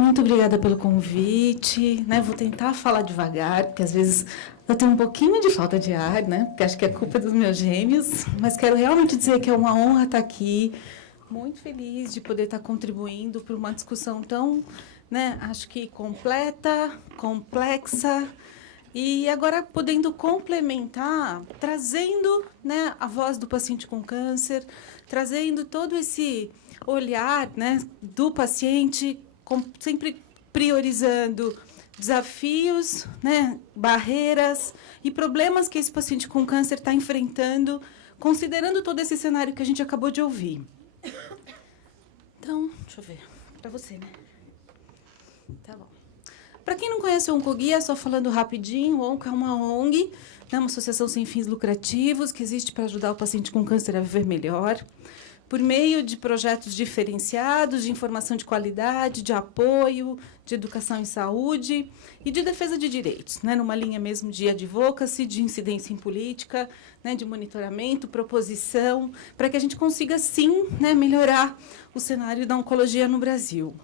Muito obrigada pelo convite, né? Vou tentar falar devagar, porque às vezes eu tenho um pouquinho de falta de ar, né? Porque acho que é culpa dos meus gêmeos, mas quero realmente dizer que é uma honra estar aqui, muito feliz de poder estar contribuindo para uma discussão tão, né, acho que completa, complexa, e agora podendo complementar, trazendo, né, a voz do paciente com câncer, trazendo todo esse olhar, né, do paciente, sempre priorizando desafios, né, barreiras e problemas que esse paciente com câncer está enfrentando, considerando todo esse cenário que a gente acabou de ouvir. Então, deixa eu ver, para você, né? Tá bom. Para quem não conhece o Oncoguia, só falando rapidinho, o Onco é uma ONG, né, uma associação sem fins lucrativos que existe para ajudar o paciente com câncer a viver melhor, por meio de projetos diferenciados, de informação de qualidade, de apoio, de educação em saúde e de defesa de direitos, né, numa linha mesmo de advocacy, de incidência em política, né, de monitoramento, proposição, para que a gente consiga, sim, né, melhorar o cenário da oncologia no Brasil.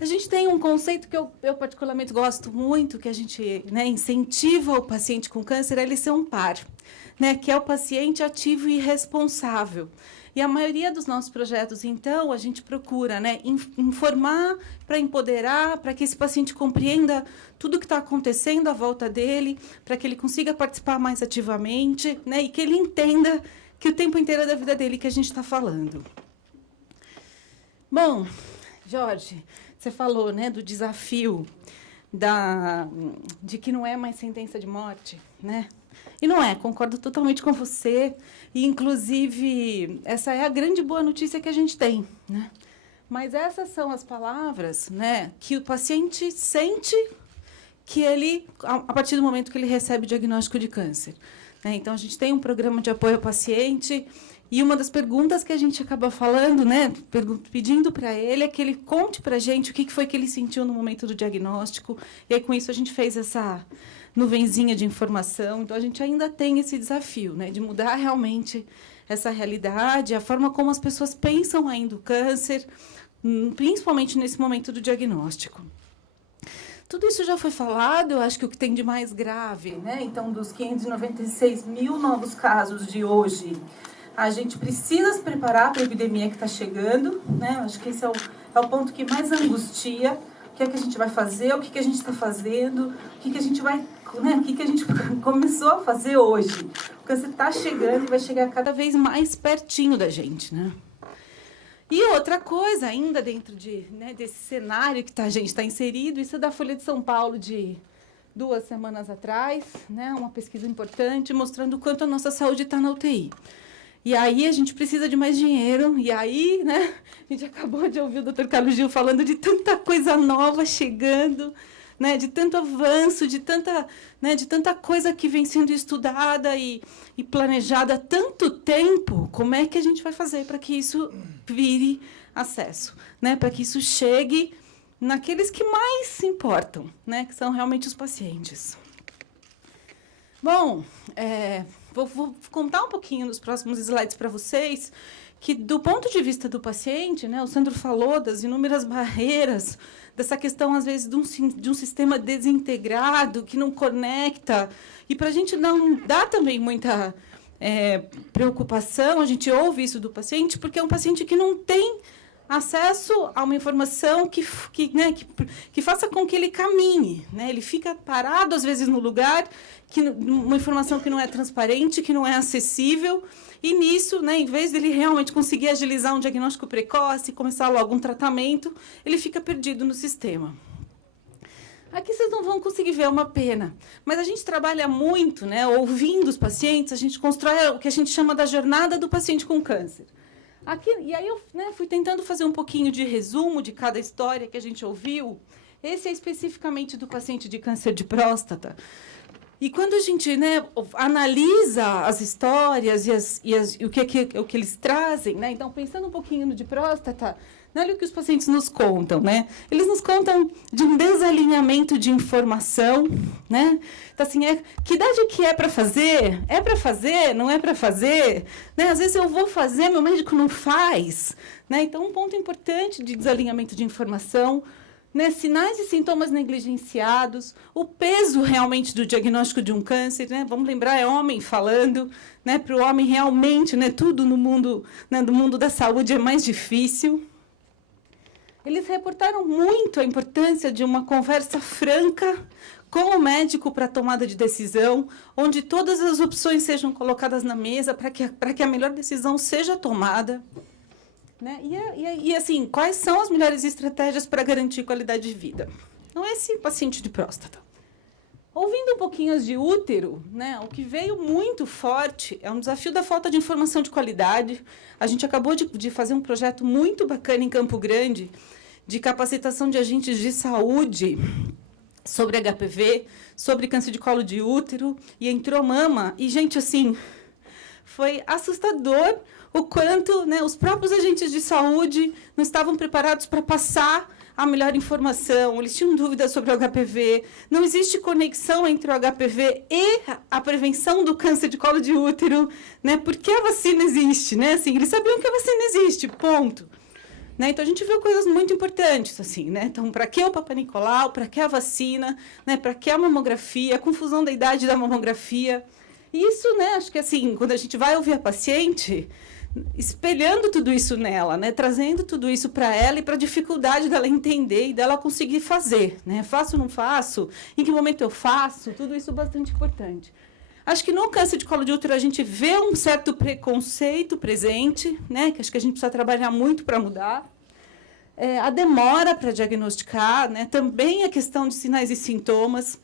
A gente tem um conceito que eu particularmente gosto muito, que a gente, né, incentiva o paciente com câncer a ele ser um par, né, que é o paciente ativo e responsável. E a maioria dos nossos projetos, então, a gente procura, né, informar para empoderar, para que esse paciente compreenda tudo o que está acontecendo à volta dele, para que ele consiga participar mais ativamente, né, e que ele entenda que o tempo inteiro é da vida dele que a gente está falando. Bom, Jorge, você falou, né, do desafio de que não é mais sentença de morte, né? E não é, concordo totalmente com você. E, inclusive, essa é a grande boa notícia que a gente tem, né? Mas essas são as palavras, né, que o paciente sente que ele, a partir do momento que ele recebe o diagnóstico de câncer, né? Então, a gente tem um programa de apoio ao paciente. E uma das perguntas que a gente acaba falando, né, pedindo para ele, é que ele conte para a gente o que foi que ele sentiu no momento do diagnóstico. E aí, com isso, a gente fez essa nuvenzinha de informação. Então, a gente ainda tem esse desafio, né, de mudar realmente essa realidade, a forma como as pessoas pensam ainda o câncer, principalmente nesse momento do diagnóstico. Tudo isso já foi falado, eu acho que o que tem de mais grave, né, então, dos 596 mil novos casos de hoje, a gente precisa se preparar para a epidemia que está chegando, né? Acho que esse é o ponto que mais angustia. O que é que a gente vai fazer? O que a gente está fazendo? O que a gente vai, né? O que a gente começou a fazer hoje? O câncer está chegando e vai chegar cada vez mais pertinho da gente, né? E outra coisa, ainda dentro né, desse cenário que a gente está inserido, isso é da Folha de São Paulo de 2 semanas atrás, né? Uma pesquisa importante mostrando o quanto a nossa saúde está na UTI. E aí a gente precisa de mais dinheiro, e aí, né, a gente acabou de ouvir o Dr. Carlos Gil falando de tanta coisa nova chegando, né, de tanto avanço, de tanta coisa que vem sendo estudada e planejada há tanto tempo. Como é que a gente vai fazer para que isso vire acesso, né, para que isso chegue naqueles que mais se importam, né, que são realmente os pacientes? Bom, vou contar um pouquinho nos próximos slides para vocês que, do ponto de vista do paciente, né, o Sandro falou das inúmeras barreiras, dessa questão, às vezes, de um sistema desintegrado, que não conecta. E, para a gente não dar também muita preocupação, a gente ouve isso do paciente, porque é um paciente que não tem acesso a uma informação que faça com que ele caminhe, né? Ele fica parado, às vezes, no lugar, uma informação que não é transparente, que não é acessível, e nisso, né, em vez dele realmente conseguir agilizar um diagnóstico precoce, começar logo um tratamento, ele fica perdido no sistema. Aqui vocês não vão conseguir ver, é uma pena. Mas a gente trabalha muito, né, ouvindo os pacientes, a gente constrói o que a gente chama da jornada do paciente com câncer. Aqui, e aí eu, né, fui tentando fazer um pouquinho de resumo de cada história que a gente ouviu. Esse é especificamente do paciente de câncer de próstata. E quando a gente, né, analisa as histórias e o que eles trazem, né, então, pensando um pouquinho no de próstata, olha o que os pacientes nos contam, né? Eles nos contam de um desalinhamento de informação, né? Então, assim, que idade que é para fazer? É para fazer? Não é para fazer? Né? Às vezes eu vou fazer, meu médico não faz. Né? Então, um ponto importante de desalinhamento de informação, né, sinais e sintomas negligenciados, o peso realmente do diagnóstico de um câncer, né, vamos lembrar, é homem falando, né, para o homem realmente, né, tudo no mundo, né, do mundo da saúde é mais difícil. Eles reportaram muito a importância de uma conversa franca com o médico para a tomada de decisão, onde todas as opções sejam colocadas na mesa para que a melhor decisão seja tomada. Né? E, assim, quais são as melhores estratégias para garantir qualidade de vida? Então, esse paciente de próstata. Ouvindo um pouquinho as de útero, né, o que veio muito forte é um desafio da falta de informação de qualidade. A gente acabou de fazer um projeto muito bacana em Campo Grande, de capacitação de agentes de saúde sobre HPV, sobre câncer de colo de útero, e entrou mama. E, gente, assim, foi assustador o quanto, né, os próprios agentes de saúde não estavam preparados para passar a melhor informação, eles tinham dúvidas sobre o HPV, não existe conexão entre o HPV e a prevenção do câncer de colo de útero, né, porque a vacina existe, né, assim, eles sabiam que a vacina existe, ponto. Né, então, a gente viu coisas muito importantes, assim, né, então, para que o Papa Nicolau, para que a vacina, né, para que a mamografia, a confusão da idade da mamografia, isso, né, acho que, assim, quando a gente vai ouvir a paciente, espelhando tudo isso nela, né? Trazendo tudo isso para ela e para a dificuldade dela entender e dela conseguir fazer. Né? Faço ou não faço? Em que momento eu faço? Tudo isso é bastante importante. Acho que no câncer de colo de útero a gente vê um certo preconceito presente, né? Que acho que a gente precisa trabalhar muito para mudar. A demora para diagnosticar, né? Também a questão de sinais e sintomas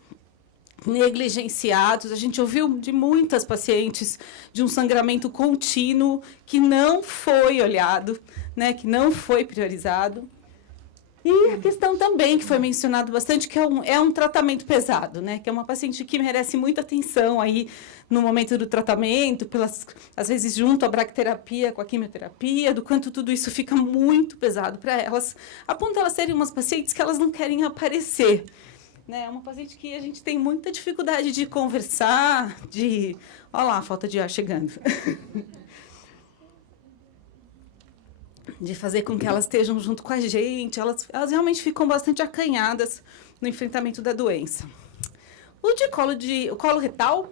negligenciados. A gente ouviu de muitas pacientes de um sangramento contínuo que não foi olhado, né, que não foi priorizado. E a questão também, que foi mencionado bastante, que é um tratamento pesado, né, que é uma paciente que merece muita atenção aí no momento do tratamento, às vezes junto à bracterapia com a quimioterapia, do quanto tudo isso fica muito pesado para elas, a ponto de elas serem umas pacientes que elas não querem aparecer. É uma paciente que a gente tem muita dificuldade de conversar, olha lá, a falta de ar chegando. De fazer com que elas estejam junto com a gente. Elas realmente ficam bastante acanhadas no enfrentamento da doença. O colo retal,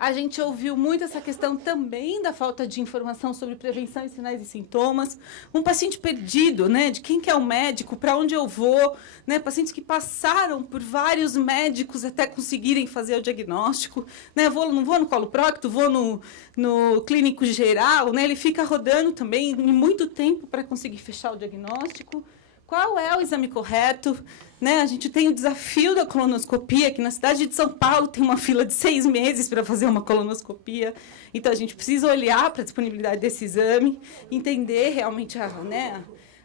a gente ouviu muito essa questão também da falta de informação sobre prevenção e sinais e sintomas. Um paciente perdido, né, de quem que é o médico, para onde eu vou, né, pacientes que passaram por vários médicos até conseguirem fazer o diagnóstico. Né, não vou no colo prócto, vou no clínico geral, né, ele fica rodando também muito tempo para conseguir fechar o diagnóstico. Qual é o exame correto? Né? A gente tem o desafio da colonoscopia, que na cidade de São Paulo tem uma fila de 6 meses para fazer uma colonoscopia. Então, a gente precisa olhar para a disponibilidade desse exame, entender realmente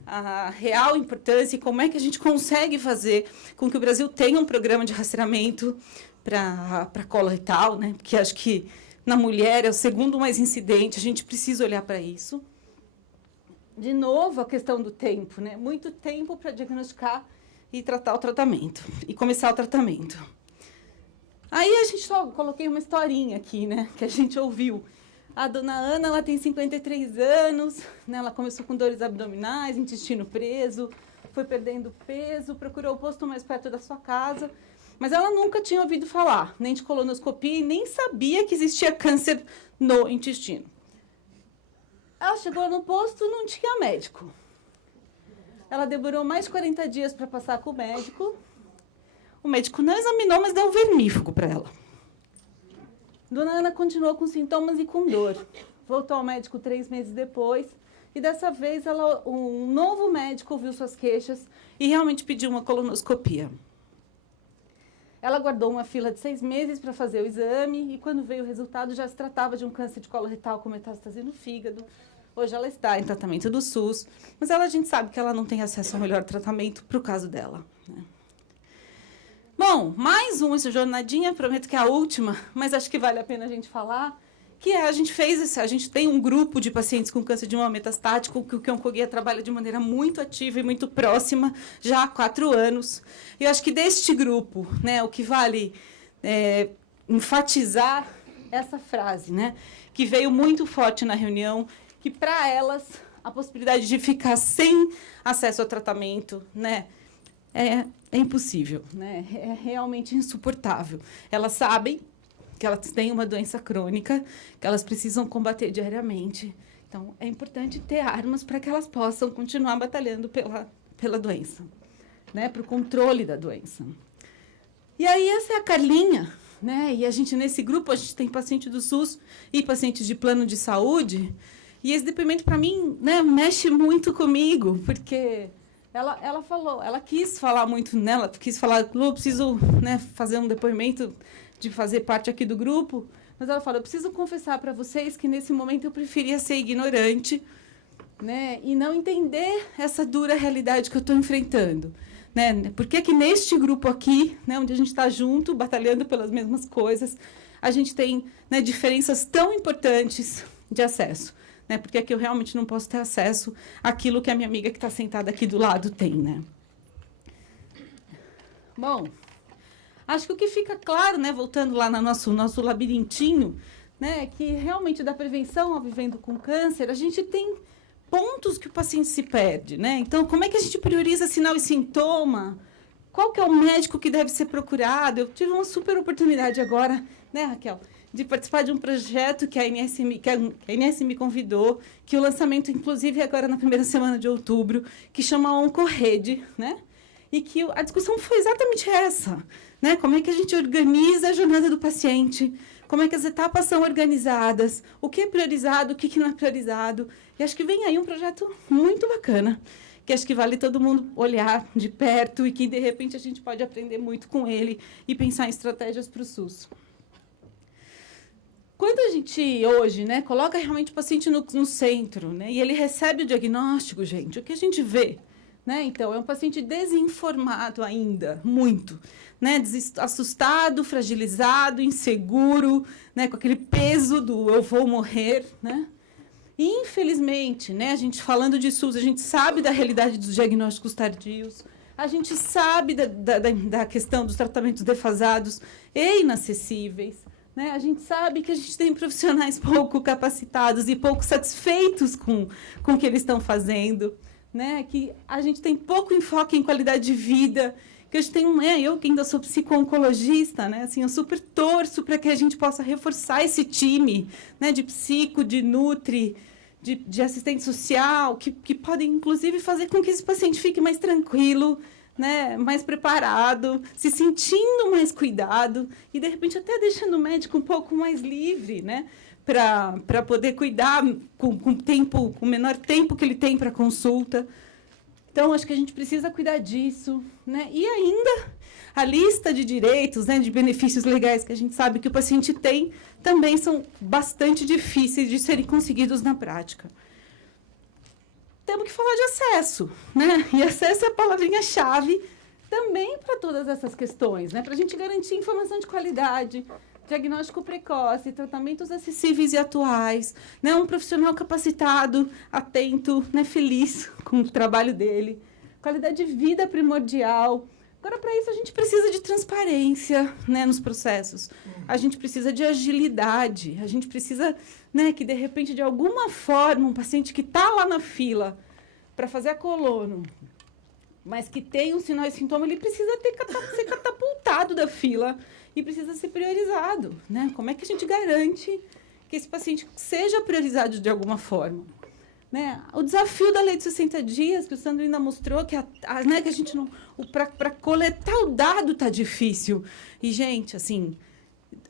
a real importância e como é que a gente consegue fazer com que o Brasil tenha um programa de rastreamento para colo retal, né? Porque acho que na mulher é o segundo mais incidente, a gente precisa olhar para isso. De novo, a questão do tempo, né? Muito tempo para diagnosticar e tratar o tratamento, e começar o tratamento. Aí a gente só coloquei uma historinha aqui, né? Que a gente ouviu. A dona Ana, ela tem 53 anos, né? Ela começou com dores abdominais, intestino preso, foi perdendo peso, procurou o posto mais perto da sua casa, mas ela nunca tinha ouvido falar, nem de colonoscopia, e nem sabia que existia câncer no intestino. Ela chegou no posto, não tinha médico. Ela demorou mais de 40 dias para passar com o médico. O médico não examinou, mas deu um vermífugo para ela. Dona Ana continuou com sintomas e com dor. Voltou ao médico 3 meses depois. E dessa vez, um novo médico ouviu suas queixas e realmente pediu uma colonoscopia. Ela aguardou uma fila de 6 meses para fazer o exame. E quando veio o resultado, já se tratava de um câncer de colo retal com metástase no fígado. Hoje ela está em tratamento do SUS, mas a gente sabe que ela não tem acesso ao melhor tratamento para o caso dela. Né? Bom, mais uma jornadinha, prometo que é a última, mas acho que vale a pena a gente falar, que a gente tem um grupo de pacientes com câncer de mama metastático, que o Oncoguia trabalha de maneira muito ativa e muito próxima, já há 4 anos. E eu acho que deste grupo, né, o que vale enfatizar essa frase, né, que veio muito forte na reunião, que para elas a possibilidade de ficar sem acesso ao tratamento, né, é impossível, né? É realmente insuportável. Elas sabem que elas têm uma doença crônica, que elas precisam combater diariamente. Então, é importante ter armas para que elas possam continuar batalhando pela doença, né? Para o controle da doença. E aí, essa é a Carlinha, né? E a gente, nesse grupo, a gente tem paciente do SUS e pacientes de plano de saúde. E esse depoimento, para mim, né, mexe muito comigo, porque ela falou, ela quis falar muito nela, quis falar, Lu, preciso, né, fazer um depoimento de fazer parte aqui do grupo, mas ela falou, eu preciso confessar para vocês que nesse momento eu preferia ser ignorante, né, e não entender essa dura realidade que eu estou enfrentando. Né? Por que neste grupo aqui, né, onde a gente está junto, batalhando pelas mesmas coisas, a gente tem, né, diferenças tão importantes de acesso? Né? Por que eu realmente não posso ter acesso àquilo que a minha amiga que está sentada aqui do lado tem? Né? Bom, acho que o que fica claro, né, voltando lá no nosso labirintinho, né, que realmente da prevenção ao vivendo com câncer, a gente tem pontos que o paciente se perde, né? Então, como é que a gente prioriza sinal e sintoma? Qual que é o médico que deve ser procurado? Eu tive uma super oportunidade agora, né, Raquel, de participar de um projeto que a INS me convidou, que o lançamento, inclusive, é agora na primeira semana de outubro, que chama Oncorrede, né? E que a discussão foi exatamente essa, né? Como é que a gente organiza a jornada do paciente? Como é que as etapas são organizadas? O que é priorizado? O que não é priorizado? E acho que vem aí um projeto muito bacana, que acho que vale todo mundo olhar de perto e que, de repente, a gente pode aprender muito com ele e pensar em estratégias para o SUS. Quando a gente, hoje, né, coloca realmente o paciente no centro, né, e ele recebe o diagnóstico, gente, o que a gente vê? Né? Então, é um paciente desinformado ainda, muito. Né? Assustado, fragilizado, inseguro, né? Com aquele peso do eu vou morrer. Né? E, infelizmente, né? A gente falando de SUS, a gente sabe da realidade dos diagnósticos tardios, a gente sabe da questão dos tratamentos defasados e inacessíveis. Né? A gente sabe que a gente tem profissionais pouco capacitados e pouco satisfeitos com o que eles estão fazendo. Né, que a gente tem pouco enfoque em qualidade de vida, que a gente tem eu que ainda sou psico-oncologista, né, assim, eu super torço para que a gente possa reforçar esse time, né, de psico, de nutri, de assistente social, que podem, inclusive, fazer com que esse paciente fique mais tranquilo, né, mais preparado, se sentindo mais cuidado e, de repente, até deixando o médico um pouco mais livre, né, para poder cuidar com o menor tempo que ele tem para consulta. Então, acho que a gente precisa cuidar disso. Né? E ainda, a lista de direitos, né, de benefícios legais que a gente sabe que o paciente tem, também são bastante difíceis de serem conseguidos na prática. Temos que falar de acesso. Né? E acesso é a palavrinha-chave também para todas essas questões, né? Para a gente garantir informação de qualidade, diagnóstico precoce, tratamentos acessíveis e atuais, né? Um profissional capacitado, atento, né? Feliz com o trabalho dele, qualidade de vida primordial. Agora, para isso, a gente precisa de transparência, né, nos processos. A gente precisa de agilidade. A gente precisa, né, que, de repente, de alguma forma, um paciente que está lá na fila para fazer a colono, mas que tem um sinal e sintoma, ele precisa ser catapultado da fila e precisa ser priorizado, né? Como é que a gente garante que esse paciente seja priorizado de alguma forma? Né? O desafio da lei de 60 dias, que o Sandro ainda mostrou, que, né, que a gente não... Para coletar o dado está difícil. E, gente, assim,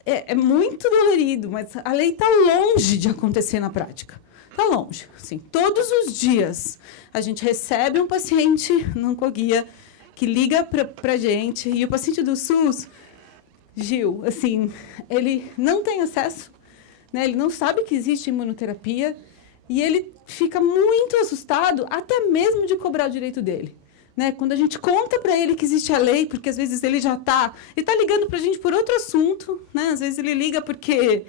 é muito dolorido, mas a lei está longe de acontecer na prática. Está longe. Assim, todos os dias a gente recebe um paciente no Oncoguia que liga para a gente, e o paciente do SUS... Gil, assim, ele não tem acesso, né? Ele não sabe que existe imunoterapia e ele fica muito assustado até mesmo de cobrar o direito dele. Né? Quando a gente conta para ele que existe a lei, porque às vezes ele já está... Ele está ligando para a gente por outro assunto, né? Às vezes ele liga porque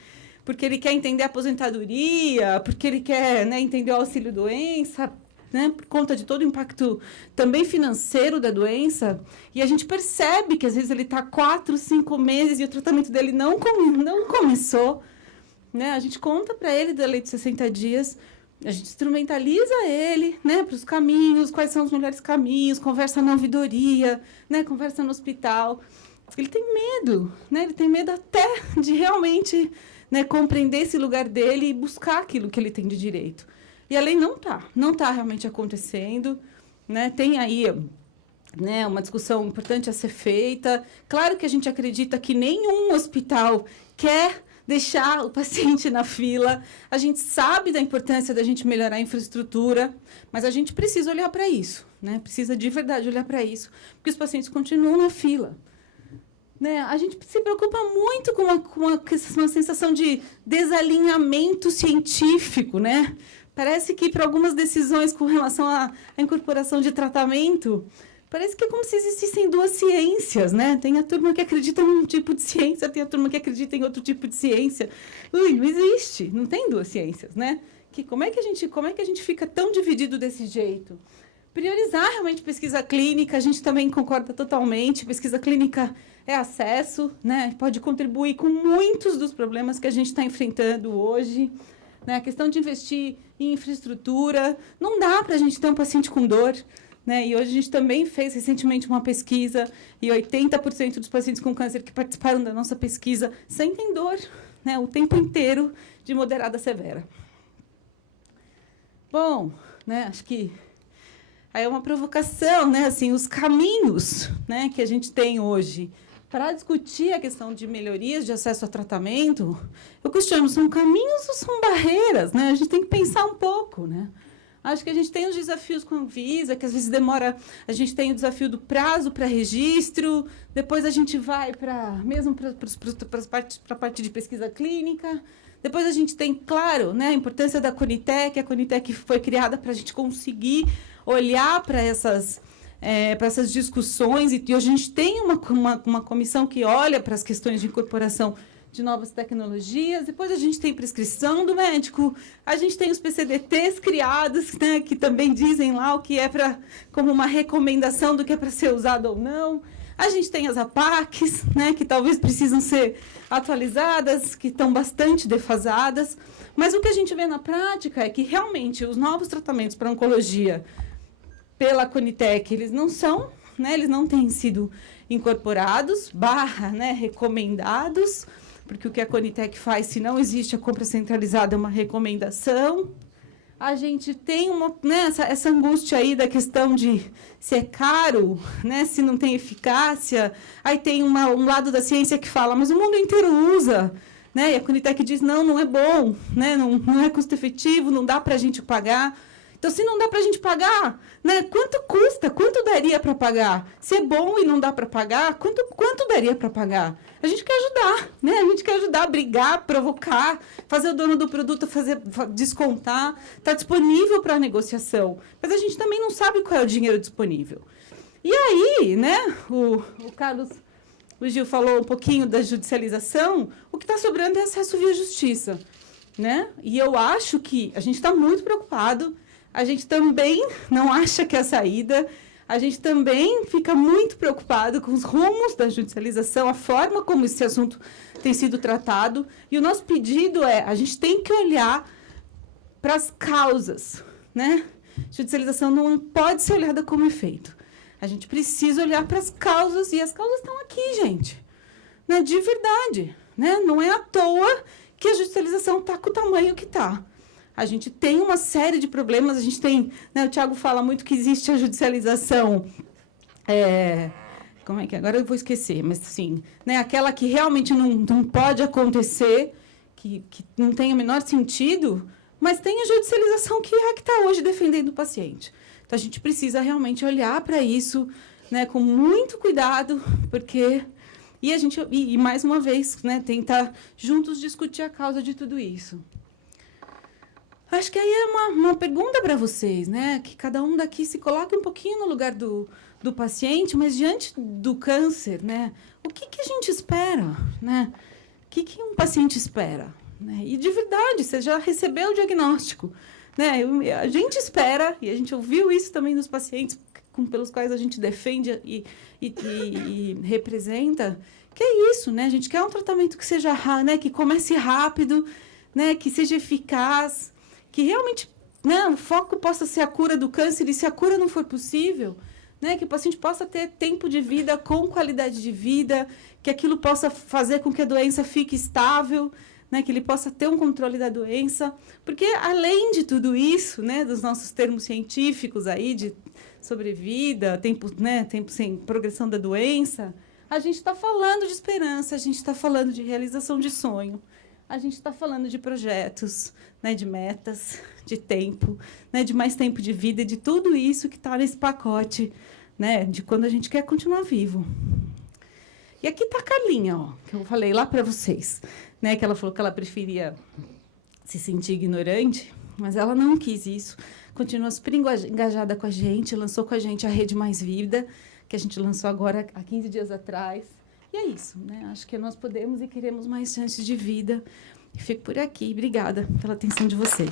ele quer entender a aposentadoria, porque ele quer, né, entender o auxílio-doença, né, por conta de todo o impacto também financeiro da doença, e a gente percebe que, às vezes, ele está 4, 5 meses e o tratamento dele não começou. Né? A gente conta para ele da lei de 60 dias A gente instrumentaliza ele, né, para os caminhos, quais são os melhores caminhos, conversa na ouvidoria, né, conversa no hospital. Ele tem medo, né, ele tem medo até de realmente, né, compreender esse lugar dele e buscar aquilo que ele tem de direito. E a lei não está realmente acontecendo, né, tem aí, né, uma discussão importante a ser feita. Claro que a gente acredita que nenhum hospital quer deixar o paciente na fila. A gente sabe da importância da gente melhorar a infraestrutura, mas a gente precisa olhar para isso, né? Precisa de verdade olhar para isso, porque os pacientes continuam na fila. Né? A gente se preocupa muito com uma sensação de desalinhamento científico, né? Parece que, para algumas decisões com relação à incorporação de tratamento, parece que é como se existissem duas ciências, né? Tem a turma que acredita num tipo de ciência, tem a turma que acredita em outro tipo de ciência. Não existe, não tem duas ciências, né? Como é que a gente fica tão dividido desse jeito? Priorizar realmente pesquisa clínica, a gente também concorda totalmente. Pesquisa clínica é acesso, né? Pode contribuir com muitos dos problemas que a gente está enfrentando hoje. Né? A questão de investir em infraestrutura, não dá para a gente ter um paciente com dor. Né? E hoje a gente também fez recentemente uma pesquisa e 80% dos pacientes com câncer que participaram da nossa pesquisa sentem dor, né? O tempo inteiro, de moderada a severa. Bom, né? Acho que aí é uma provocação, né? Assim, os caminhos, né, que a gente tem hoje para discutir a questão de melhorias de acesso a tratamento, eu questiono, são caminhos ou são barreiras? Né? A gente tem que pensar um pouco, né? Acho que a gente tem os desafios com a Anvisa, que às vezes demora. A gente tem o desafio do prazo para registro, depois a gente vai para a parte de pesquisa clínica. Depois a gente tem, claro, né, a importância da Conitec. A Conitec foi criada para a gente conseguir olhar para essas discussões. E hoje a gente tem uma comissão que olha para as questões de incorporação de novas tecnologias. Depois a gente tem prescrição do médico, a gente tem os PCDTs criados, né, que também dizem lá o que é como uma recomendação do que é para ser usado ou não. A gente tem as APACs, né, que talvez precisam ser atualizadas, que estão bastante defasadas. Mas o que a gente vê na prática é que realmente os novos tratamentos para oncologia pela Conitec, eles não são, né, eles não têm sido incorporados, né, recomendados, porque o que a Conitec faz, se não existe a compra centralizada, é uma recomendação. A gente tem né, essa angústia aí da questão de se é caro, né, se não tem eficácia. Aí tem um lado da ciência que fala, mas o mundo inteiro usa. Né, e a Conitec diz, não é bom, né, não é custo-efetivo, não dá para a gente pagar. Então, se não dá para a gente pagar, né, quanto custa? Quanto daria para pagar? Se é bom e não dá para pagar, quanto daria para pagar? A gente quer ajudar, né? A gente quer ajudar a brigar, provocar, fazer o dono do produto descontar, está disponível para negociação. Mas a gente também não sabe qual é o dinheiro disponível. E aí, né, o Gil falou um pouquinho da judicialização, o que está sobrando é acesso via justiça. Né? E eu acho que a gente está muito preocupado. A gente também não acha que é a saída, a gente também fica muito preocupado com os rumos da judicialização, a forma como esse assunto tem sido tratado. E o nosso pedido a gente tem que olhar para as causas. Né? Judicialização não pode ser olhada como efeito. A gente precisa olhar para as causas, e as causas estão aqui, gente. Né? De verdade. Né? Não é à toa que a judicialização está com o tamanho que está. A gente tem uma série de problemas, a gente tem, né, o Tiago fala muito que existe a judicialização, como é que é? Agora eu vou esquecer, mas assim, né, aquela que realmente não pode acontecer, que não tem o menor sentido, mas tem a judicialização que é a que está hoje defendendo o paciente. Então, a gente precisa realmente olhar para isso, né, com muito cuidado, porque... E mais uma vez, né, tentar juntos discutir a causa de tudo isso. Acho que aí é uma pergunta para vocês, né? Que cada um daqui se coloque um pouquinho no lugar do paciente, mas diante do câncer, né? O que a gente espera, né? O que um paciente espera? Né? E, de verdade, você já recebeu o diagnóstico. Né? A gente espera, e a gente ouviu isso também dos pacientes pelos quais a gente defende e representa, que é isso, né? A gente quer um tratamento que seja, né, que comece rápido, né, que seja eficaz, que realmente né, o foco possa ser a cura do câncer, e se a cura não for possível, né, que o paciente possa ter tempo de vida com qualidade de vida, que aquilo possa fazer com que a doença fique estável, né, que ele possa ter um controle da doença, porque além de tudo isso, né, dos nossos termos científicos aí de sobrevida, tempo, né, tempo sem progressão da doença, a gente está falando de esperança, a gente está falando de realização de sonho, a gente está falando de projetos, né, de metas, de tempo, né, de mais tempo de vida, de tudo isso que está nesse pacote, né, de quando a gente quer continuar vivo. E aqui está a Carlinha, ó, que eu falei lá para vocês, né, que ela falou que ela preferia se sentir ignorante, mas ela não quis isso. Continua super engajada com a gente, lançou com a gente a Rede Mais Vida, que a gente lançou agora há 15 dias atrás. E é isso, né? Acho que nós podemos e queremos mais chances de vida. E fico por aqui. Obrigada pela atenção de vocês.